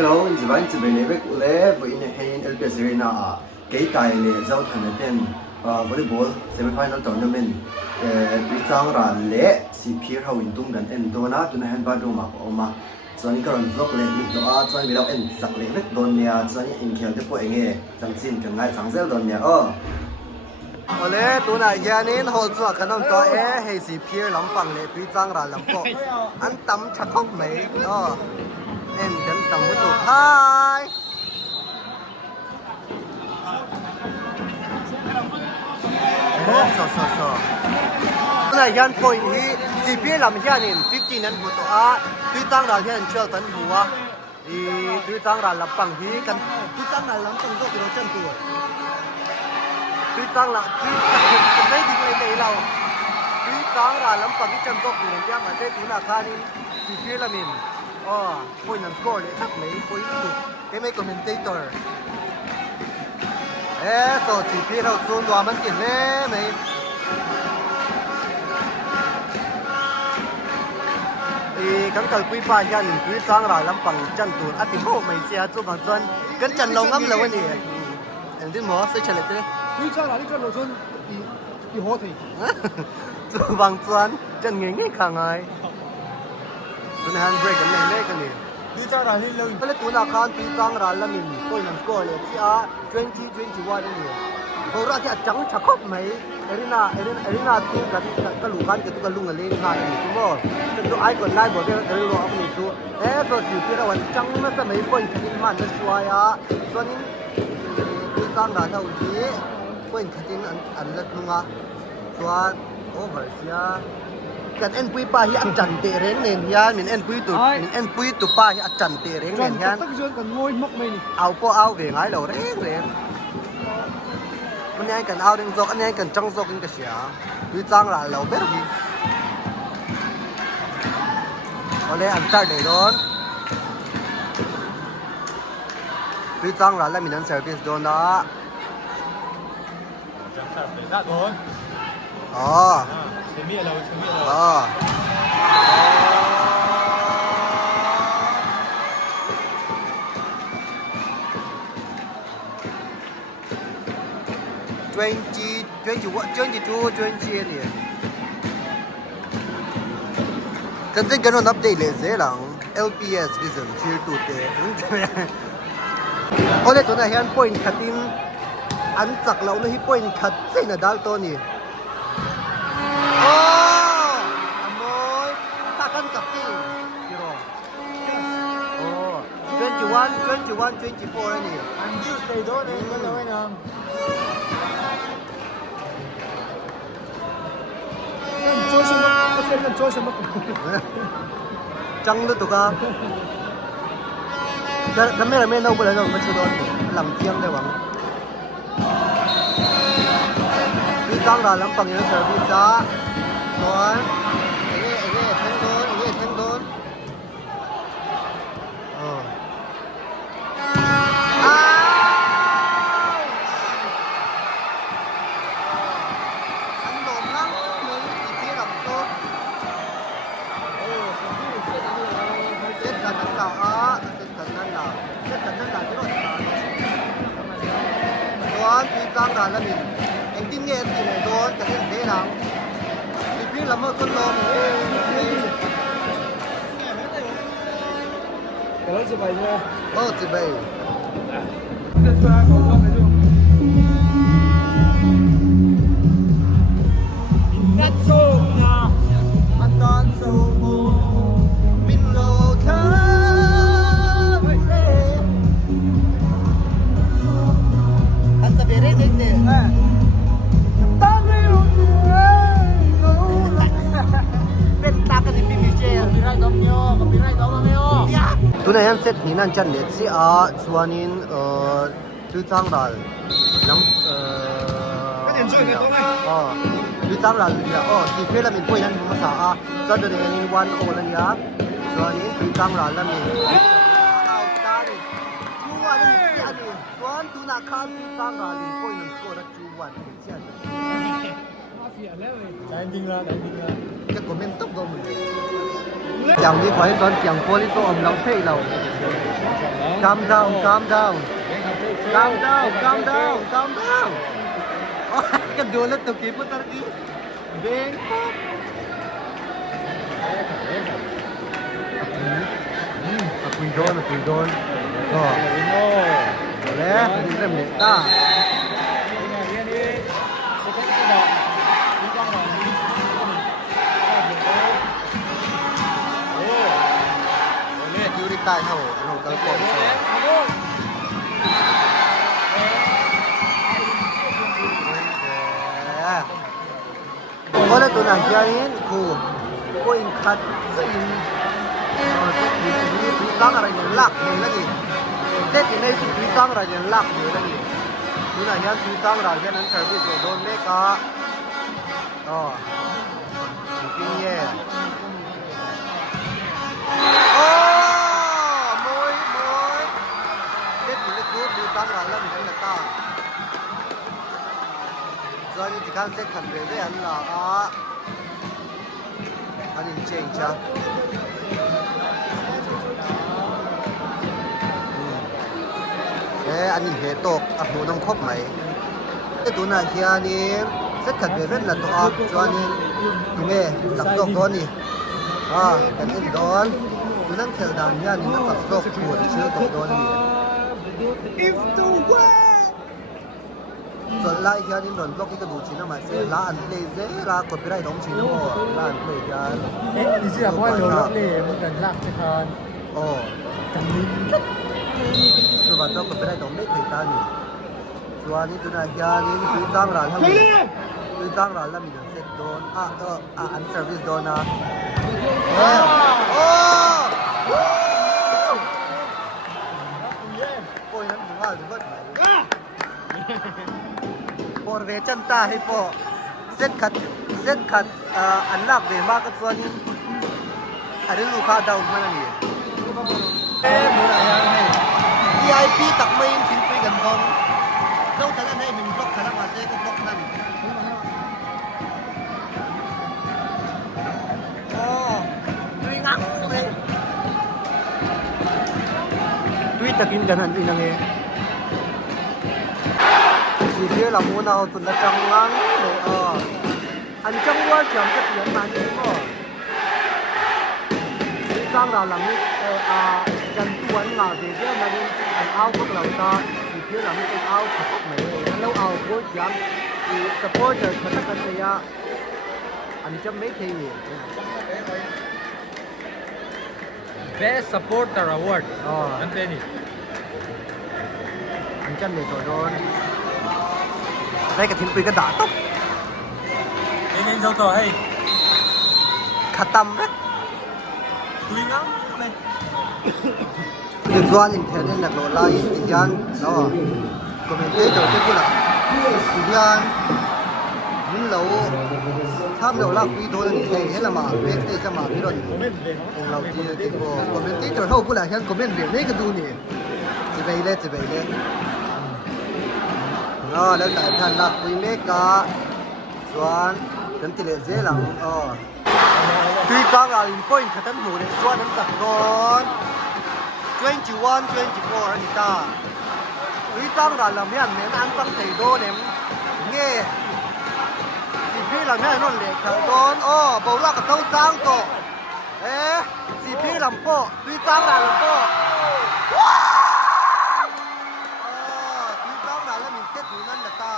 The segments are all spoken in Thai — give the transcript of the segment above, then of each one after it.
Hello, in Zivan Zibanevek Le, in Hain El Bezerina, Gay Tile, Zout Hanaden, volleyball semi-final tournament. Pitang Rale, CP How in Dungan and Dona, Dunahan Baduma, Oma. Sonny Karan Vlog Le, with the art, one without end, Sakle, Donia, Sonny in Kel de Poenge, Zangsin, Kangai, Zangzel Donia. Oh. Ole, tuna yanin hold to a canon to air, hazy pier, Lampang, Pitang Ralampo. And Tam Chakok May, oh. Em chấn tổng với tụt hai so này yan point hi GP làm yanin 15 nan buto a tuy tang ra yan chel tan huwa tuy tang ra lampang hi kan tuy tang ra lampang zo kilo chân tu tuy tang la tuy cái đi lên lâu tuy tang ra lampang hi chân zo kilo yang ma te tu na khanin GP lamin point and scoreเลยครับเลยpointถูกเอ็มไอคอมเมนเตอร์so สีพี่เราซูมว่ามันกินเลยไหมกันเกิดคุยป่าย่าหนึ่งคุยสร้างรายลำปังจันตูนอติโมไม่เสียจุบังจวนกันจันลงน้ำเลยวันนี้เอ็นดิ้งหมอใส่เฉลยเลยคุยสร้างรายที่จันลงจวนอีหัวทีจุบังจวนจันเงี้ยขังไงตัวนั้นเบรกกันเล่กันนี่ที่จ้างรายนี่เลยก็เลยตัวนักข่าวที่จ้างรายละมินก็ยังก็เลยที่2021นี่โบราณที่จังชักคบไหมเอรินาที่กันลูกกันกับตัวลุงกันเลยง่ายนี่ทุกคนจะตัวไอ้คนได้บอกได้รู้ว่ามันตัวตัวสิ่งที่เราจังไม่สมัยก่อนที่มันจะช่วยส่วนนี้ที่จ้างรายเท่าที่ก่อนที่อันเล็กลุงส่วนโอ้เฮ้ยเสียกันเอ็นปุยป้าที่อันจันเตเร่งเนี่ยยันมินเอ็นปุยตุป้าที่อันจันเตเร่งเนี่ยยันตั้งชวนกันงวยมกไม่นี่เอาเวงไอ้เราเร่งมันยังกันเอาเรื่องจกอันยังกันจังจกกันก็เสียวิจังละเราเบรกีเอาเลยอันสตาร์ทเลยโดนวิจังละแล้วมีนั่นเซอร์วิสโดนนะจังสตาร์ทเลยนะโดนอ๋อเชมี่เราอ๋อ22 เนี่ยกันจะกันวันอัปเดตเลยเสียหลัง LPS Vision Tier 2เตะโอ้เลยตัวนั้นเห็น point ขัดอินอันจักเราเลย point ขัดเส้นดัลตัวนี้โอ้อโมยถ้ากันกับที่กี่โลโอ้21 24นี่อันยูสเตย์โดนเองก็เลยนะจังเลยตัวกันแต่ไม่เอาไปเลยเราไม่ช่วยโดนหลังเที่ยงได้หวังที่ตั้งร้านลำปังยังเสิร์ฟพิซซ่าส่วนแทงโดนที่ตั้งร้านละมินเอ็งดิ้งเงี้ยที่ไหนโดนจะเล่นเสียหลังที่พี่ละเมิดคนลมแต่เราจะไปใช่ไหมจะไปนัดสู้นะอันตอนสู้มินโลคาตัวนี้เซตนี้นั่นจันเล็ดสิส่วนนี้ดูทางเราน้ำก็เห็นช่วยกันตัวไหมดูทางเราเนี่ยที่เพื่อนเราเป็นผู้ยันภาษาก็จะเรียนวันโอลันยาส่วนนี้ดูทางเราแล้วมีเอาตาดิจูวันนี่อันนี้ส่วนดูนักข่าวดูทางเราเป็นผู้ยันโคตรจูวันเป็นเช่นใจจริงเลยจะคอมเมนต์ต้องโดนอย่างนี้ขอให้ตอนเสียงโพลิโซอมเราเท่เรา calm down calm down calm down calm down calm down โอ้ยกันดูแล้วตุกี้พุทธกี้เบงคุยโดนคุยโดนก็แล้วนี่เริ่มเน็ตตายูริตายเท่าอันนั้นก็ก่อนเพราะแล้วตัวไหนที่เห็นกูก็อินคัดก็อินมีตั้งอะไรอย่างหลักเห็นแล้วนี่เด็กในสุดมีตั้งอะไรอย่างหลักอยู่แล้วนี่ตัวไหนยันมีตั้งอะไรแค่นั้นเซอร์วิสโดนเมกะอ๋อจริงแย่โอ้มวยเด็กอยู่ในสุดมีตั้งอะไรแล้วมีตั้งแต่ตั้ง所以你看这看别人了啊，啊你见一下，อันนี้เหตุตกอับหนูต้องครบไหมไอ้ตัวน่ะเฮียนี่เซ็ตขัดเบรนน่ะตัวอับจวนนี่ดูแม่หลับตกโดนนี่กันอินโดนตัวนั่งเขียวดำเนี่ยนี่มันตัดตกปวดชื่อตกโดนนี่ If the way ส่วนไล่เฮียนี่โดนบล็อกที่กระดูกชิ้นออกมาเสียล้านเลยเสียล้านกดไปได้ต้องชิ้นโอ้ล้านเลยกัน 你是要换流浪的，我等下去看。 โอ้ 等你。 ส่วนว่าต้องกดไปได้ต้องไม่เคยกันนี่ส่วนนี้ตัวน่ะเฮียนี่คือจ้างร้านทั้งหมดคือจ้างร้านแล้วมีเงินเซ็ตโดนอันเซอร์วิสโดนนะโอ้โอ้ยนั้นผมว่าจะเบิดไหนโปรเรจันตาให้โปเซ็ตขัดอันลักเบมากกับส่วนนี้อันนี้ลูกค้าดาวน์มาแล้วนี่มือไหนยังไง VIP ตักไม่ยิงทิ้งไปกันทองเราแต่ละให้มันบล็อกคาราบาเซ่ก็บล็อกนั่นโอ้ดุยงักเลยดุยตะกินกันนั่นดุยนั่งเองสีเดียวเราโมนาตุนละจังงังเลยอันจังว่าจำจะเปลี่ยนมาเนี่ยก็สร้างเราหลังนี้กันตัวนเราเดี๋ยวมันอันเอาพวกเราตาสีเดียวเราไม่ต้องเอาขัดไหมแล้วเอาพวกย้ำสปอร์ตจะขัดกันเลยอันจะไม่เคย Best supporter award. นั่นเป็นนี่ อันจะเหนื่อยตัวโดนได้กระถิ่นปีกระดาษตุ๊บ เน้นๆเจ้าตัวให้ ขัดตำเล็ก ดุยงักเลย ดึงตัวยิงแทนนี่หนักโลลายอีกยันก็ไม่ได้เจอที่กูหลังอีกยันนี่เราถ้าเราลักวีโดนนี่เห็นละมาเว็บที่จะมาพี่รอนเราที่ที่กูคอมเมนต์ที่จะเท่ากูหลังฉันคอมเมนต์เรื่องนี้ก็ดูนี่จะไปเลยแล้วแต่ท่านลักวีเมกาส่วนกันติเลเซหลังที่จ้างเราอินโฟอินขัดตั้งหูเนี่ยส่วนนั้นสักก่อน21 24อันนี้ตาที่จ้างเราเราไม่อันเหม็นอันตั้งใจโดนเนี่ยเงี้ยสิพี่เราไม่อันนั่นเลยขัดโดนเบาลักกับเท้าจ้างก็สิพี่ลำโป้ที่จ้างเราลำโป้ว้าวที่จ้างเราแล้วมีเซ็ตอยู่นั่นแหละตา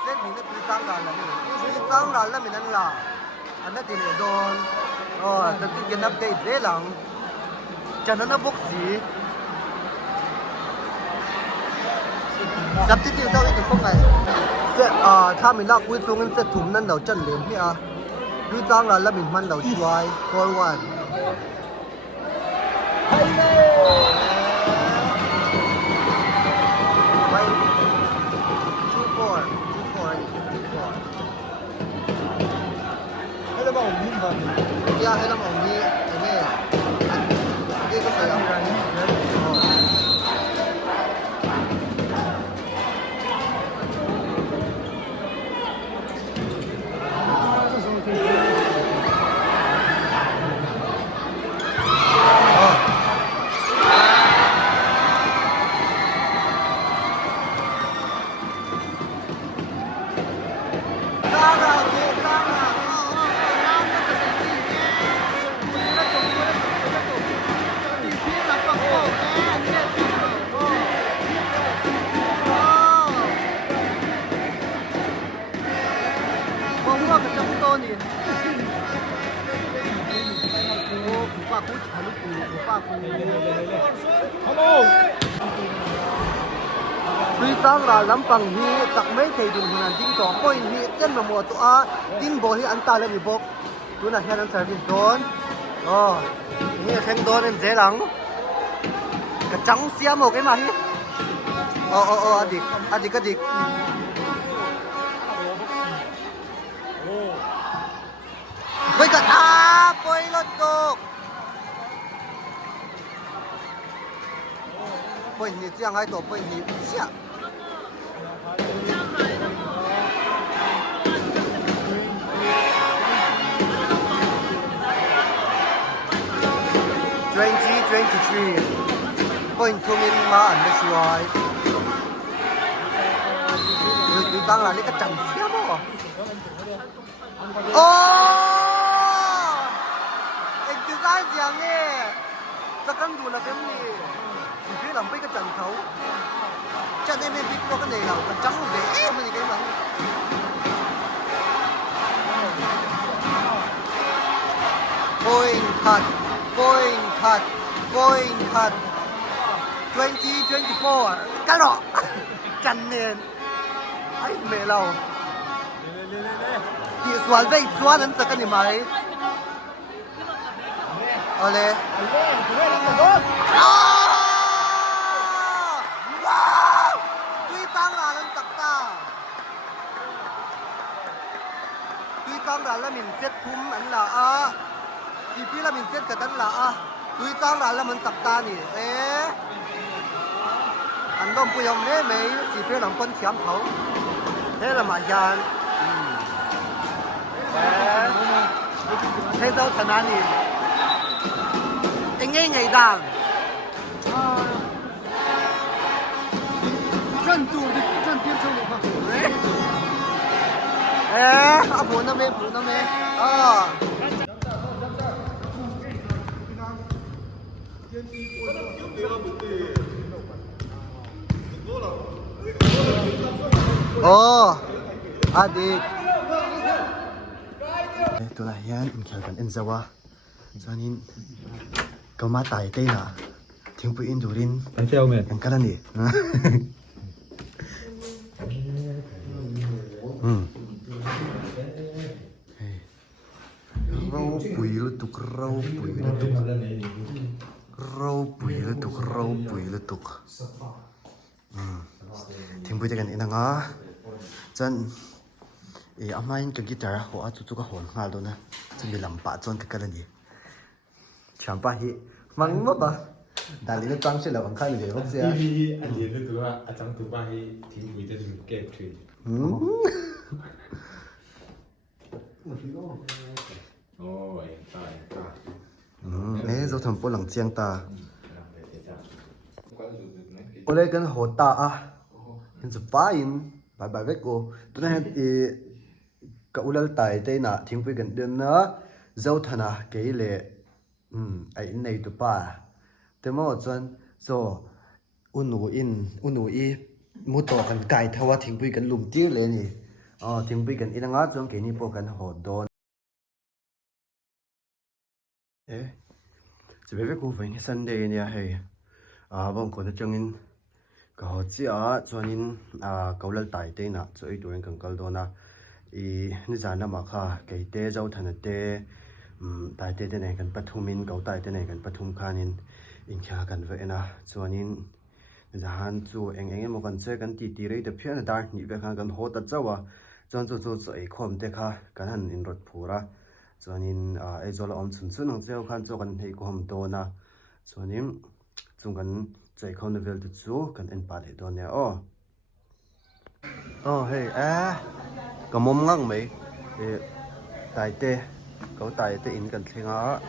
เซ็ตมีนั่นที่จ้างเราแล้วนี่ที่จ้างเราแล้วมีนั่นล่ะอันนั้นที่โดนจะกินน้ำเตยเรื่องหลังจากนั้นบุกสีจับที่เจ้าอีกคนไงเสถ้ามีลักวิทย์ตรงนั้นเสร็จถุงนั้นเราจันเหรียญพี่ดูจ้างเราแล้วมีมันเราช่วยfor one ไป 2-4 ให้เราบอกยิ้มก่อน Ya, hello, Mami. Ini, ini tu saya. Tuy tăng là lắm bằng hi tắc mấy thầy dùng hình ảnh chính tỏ coi hi chân mà mùa tụi tin bộ hi anh ta lên bị bốc tôi là hiện anh service đón hi khen đón em dễ lắm cái trắng xia một cái mà hi adik với cả bôi lót tục bôi hi chiang hai tổ bôi hi xia 2023 point to min ma an me suai người tăng là cái trận xếp không anh cứ ra giang nghe ta căng đủ là cái gì chỉ biết làm cái trận thấu cho nên mình biết qua cái này là cái trắng dễ mà gì cái mà point cut 2024 cái đó chân nền ai mẹ lâu thì xoắn vậy xoắn đến cái gì mà ole tuy tăng là lên tắc ta tuy tăng là mình xét thum anh là thì phía là mình xét cái đó là tuy tăng là mình tắc ta nhỉ anh đông bùi hồng đấy mấy thì phía làm con chém thấu thế là mà giàn thế đâu thần anh nhỉ anh nghe ngày đàn chân tù thì chân tiên trong được không phụ nó mê adik tôi là hiền in khởiกันin zawa cho nên câu mà tài tây là tiếng bụi in durin anh theo mẹ anh cái đó nhỉ rau bụi lu tục rau bụi lu tục tiếng bụi cái này nó chân amain cái guitar ho atu tu ka hon ngal do na chumi lampa chon ka kalani champa hi mangma ba dali na tang chela bang khali le bok sia hi anh liền được là trong tụ ba hi thì vui tới mình kẹp thuyền ôi nè zo tham po lang chiang ta ole kan ho ta hin zu pa in bye bye vek ko tu na ka ulal tai te na thingpui gan den na zo thana ke le ai nei tu pa te mo chuan so unu i mu to kan kai thawa thingpui kan lum tir le ni thingpui kan inanga chuan ke ni po kan ho don chỉ biết cô phải Sunday nha hay vâng còn trong in cả họ chỉ cho nên câu lạc tại đây nè cho ý tụi cần câu đó nè như giờ nằm mà cái tê giao thành tê tại tê này cần bắt thum in câu tại tê này cần bắt thum khan in kia cần vậy nè cho nên giờ han chú anh một con chơi cần tì đấy được phiền là nhị về cần hỗ trợ cháu cho ấy khom tê kha cần hắn in rốt phù ra cho nên ai cho là ông chuẩn năng chơi khan cho cần hay khom to nè cho nên chúng cần chạy không được về được chú cần anh bắt hết đó nè hey có mồm ngang mấy tại tê cậu tại tê in cần thiên á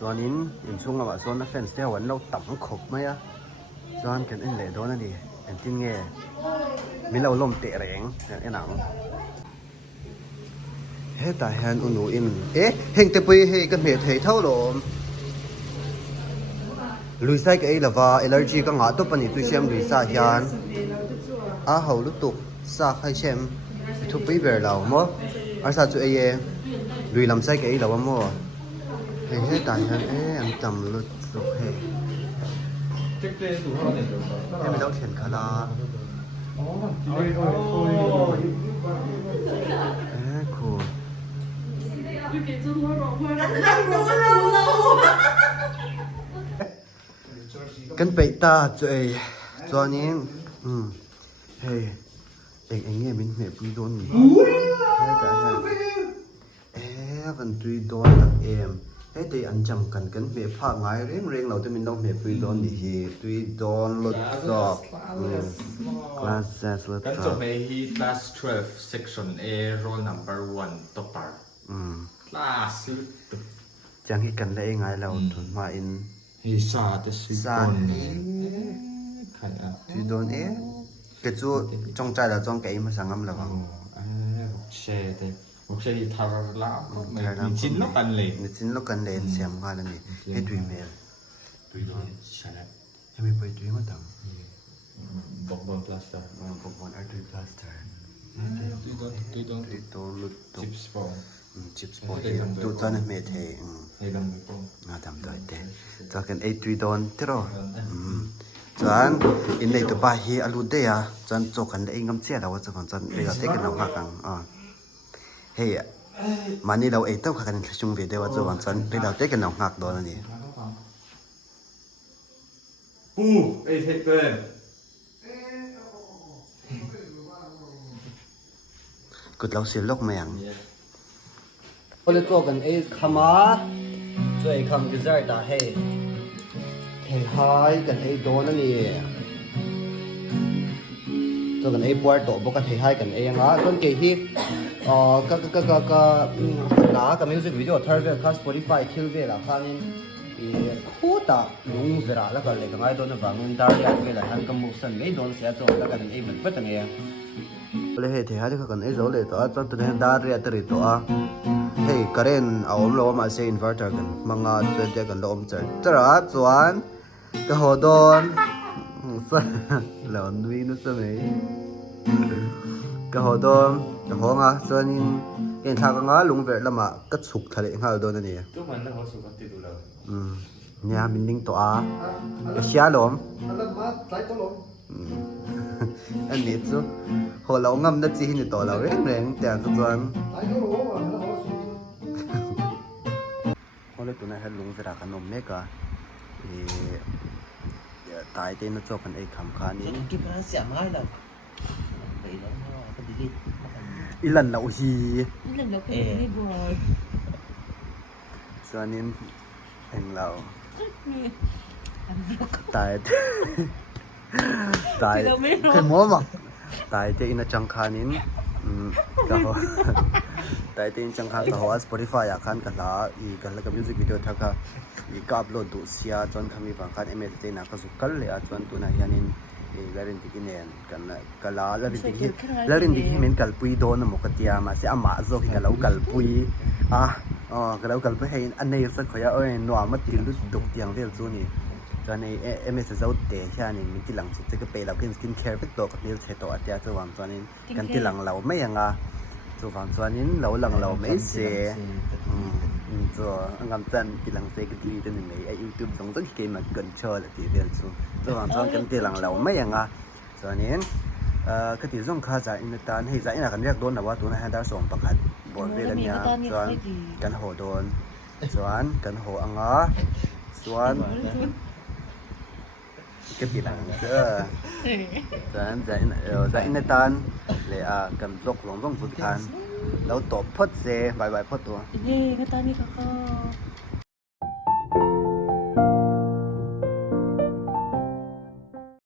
cho nên in xuống mà cho nó fan xe vẫn lâu tẩm khục mấy cho nên cần anh lệ đó nè đi anh tin nghe mình lâu lom tệ rèn cái nặng เฮ้ตาแฮนอุนูอินเอ๊ะเฮงเตปุยเฮกันเมียเทเท่าหลมลุยไซกับไอ้ละว่าเอลเลอร์จีก็งาตัวปนิตุเชมลุยซาฮานอาเขาลุตุกซาให้เชมทุบไปเบอร์เรามั้งอาซาจุเอเยลุยลำไซกับไอ้ละว่ามั้งเฮ้ตาแฮนเอ๊ะอันจำลุตุกเฮ้ 책대 누구한테 줬어? ให้ไม่ต้องเขียนคารา เอ๊ะครูกันไปตาจุเอตัวนี้เฮ้เอ็งเงี้ยมินเมปุยโดนเฮ้แต่เอ๊ะมันตุยโดนตักเอ็มเฮ้แต่อันจำกันเมผ้าง่ายเร่งเราจะมินต้องเมปุยโดนดิเฮตุยโดนลดสอบclasses ลด กัน ส จ อ บบ ใน class 12 section A roll number 1 topper class จังที่กันได้ไงเราถึงมาอิน he saw the sweet ซา corn เอ ใครอ่ะ ตุยโดนเอ๊ะเกิดจู่จงใจเราจงแกอิมาสังงำเรา 혹시 혹시 타라 미친 거 간래 ในชิ้นเรากันเลนเสียมกันนี่ให้ตุยเมล 두이도 샤넬 ให้ไม่ไปตุยมาตั้ง 먹번 플라스터 ผมวันอาร์ตุยพลาสเตอร์ 두이도 ตุยโตลุดตก 칩스봉 ชิปสปอร์ตตัวจานเมเท 해당 되고 น่าทำตัวเต้จากกันไอ้ตุยโดนที่รอจานอินในตัวป้าเฮอลูเดียจานจกันได้งำเสียเราจะก่อนจานเรียกเทกันเราหักกันเฮ้ยมันนี่เราเอเต้าขันชุงเวเดว่าจะวันจานเรียกเทกันเราหักโดนนี่ 부! 에이 색깔 กดเราเสียโลกมาอย่างก็เลยตัวกันไอ้ขมาช่วยคำกิจการตาให้เทหายกันไอ้โดนนั่นนี่ตัวกันไอ้ปวดโตบอกกันเทหายกันไอ้ยังอ่ะต้นเกย์ที่ก็หนากับมิวสิกวิดีโอทาร์เวลคัส Spotify คิลเวลข้างนี้คู่ตาลุงเวลาแล้วก็เลยกันไอ้โดนแบบเงินดาร์ยันเวลาหันกับมุกสันไม่โดนเสียจงแล้วกันไอ้มันเป็นยังไงเลยเทหายที่กันไอ้โจเลยตัวจนตัวนี้ดาร์ยันตัวนี้ตัวเฮ้ยกระเด็นเอาล้อมาเซนเวอร์เตอร์กันมังงะจนเดียกันล้อมเจอจ้าจวนก็หัวโดนสั่นหลอนวิ่งนู่นสิก็หัวโดนก็หัวงะส่วนนี้เอ็นทางงะลุงเวลละมาก็สุกทะเลงาโดนนี่ 좀 만나고 수가 뛰더라. เนี่ยมินดิ้งตัวก็เชียร์ลมอันนี้จู่หัวเรางำนั่นจีนี่ตัวเราเร่งแต่ตัวเขาเลยตัวนั้นให้ลุงเวลาขนมเมกะตายเต้นจบกันไอ้คำคานี้ กินมาเสียมากเลยไปแล้วก็ดี อีหลันเราฮี Ilan daw po ni boy. ส่วนนี้เองเราตายคือมัวมั้งตายเต้นจังคานินก็ตายเต้นจังคาก็ว่า Spotify อยากคันกันละอีกันแล้วก็มิวสิกวิดีโอทักก็อีก็อัพโหลดดูเสียจนคำมีบางคันเอเมสเตนะก็สุกกันเลยจนตัวนั้นยันินลารินติกินเองกันกันละลารินติกินเหมือนกันปุยโดนหมกเตียมาเสียอามาโซกิกันแล้วกันปุยกันแล้วกันปุยให้อันนี้สักขยะหนัวมัดติลุดดุกเตียงเวลซูนี่จนในเอเมสเซลเตะแค่นี้มีที่หลังสุดจะก็ไปเรากินสกินแคร์ไปตัวกับเลี้ยวเชตตัวเดียวจะวางจนนี้กันที่หลังเราไม่ยังจะวางจนนี้เราหลังเราไม่เสียตัวงามจันที่หลังเซกตีตัวหนึ่งในไอยูทูบส่งต้นเกมมาเกินเชื่อเลยที่เดียวซูจะวางจนกันที่หลังเราไม่ยังจนนี้ก็ที่ส่งข้าจะอินตานให้จะอินกันเรียกโดนแต่ว่าตัวนั้นให้ได้ส่งประกาศบนเวลาเนี้ยจนกันโหโดนส่วนกันโหอังส่วนก็ที่หลังเจอจะอินตานเลยกันลงสุดทานแล้วตบพดเซบายพดตัว Hindi, katani ka ka.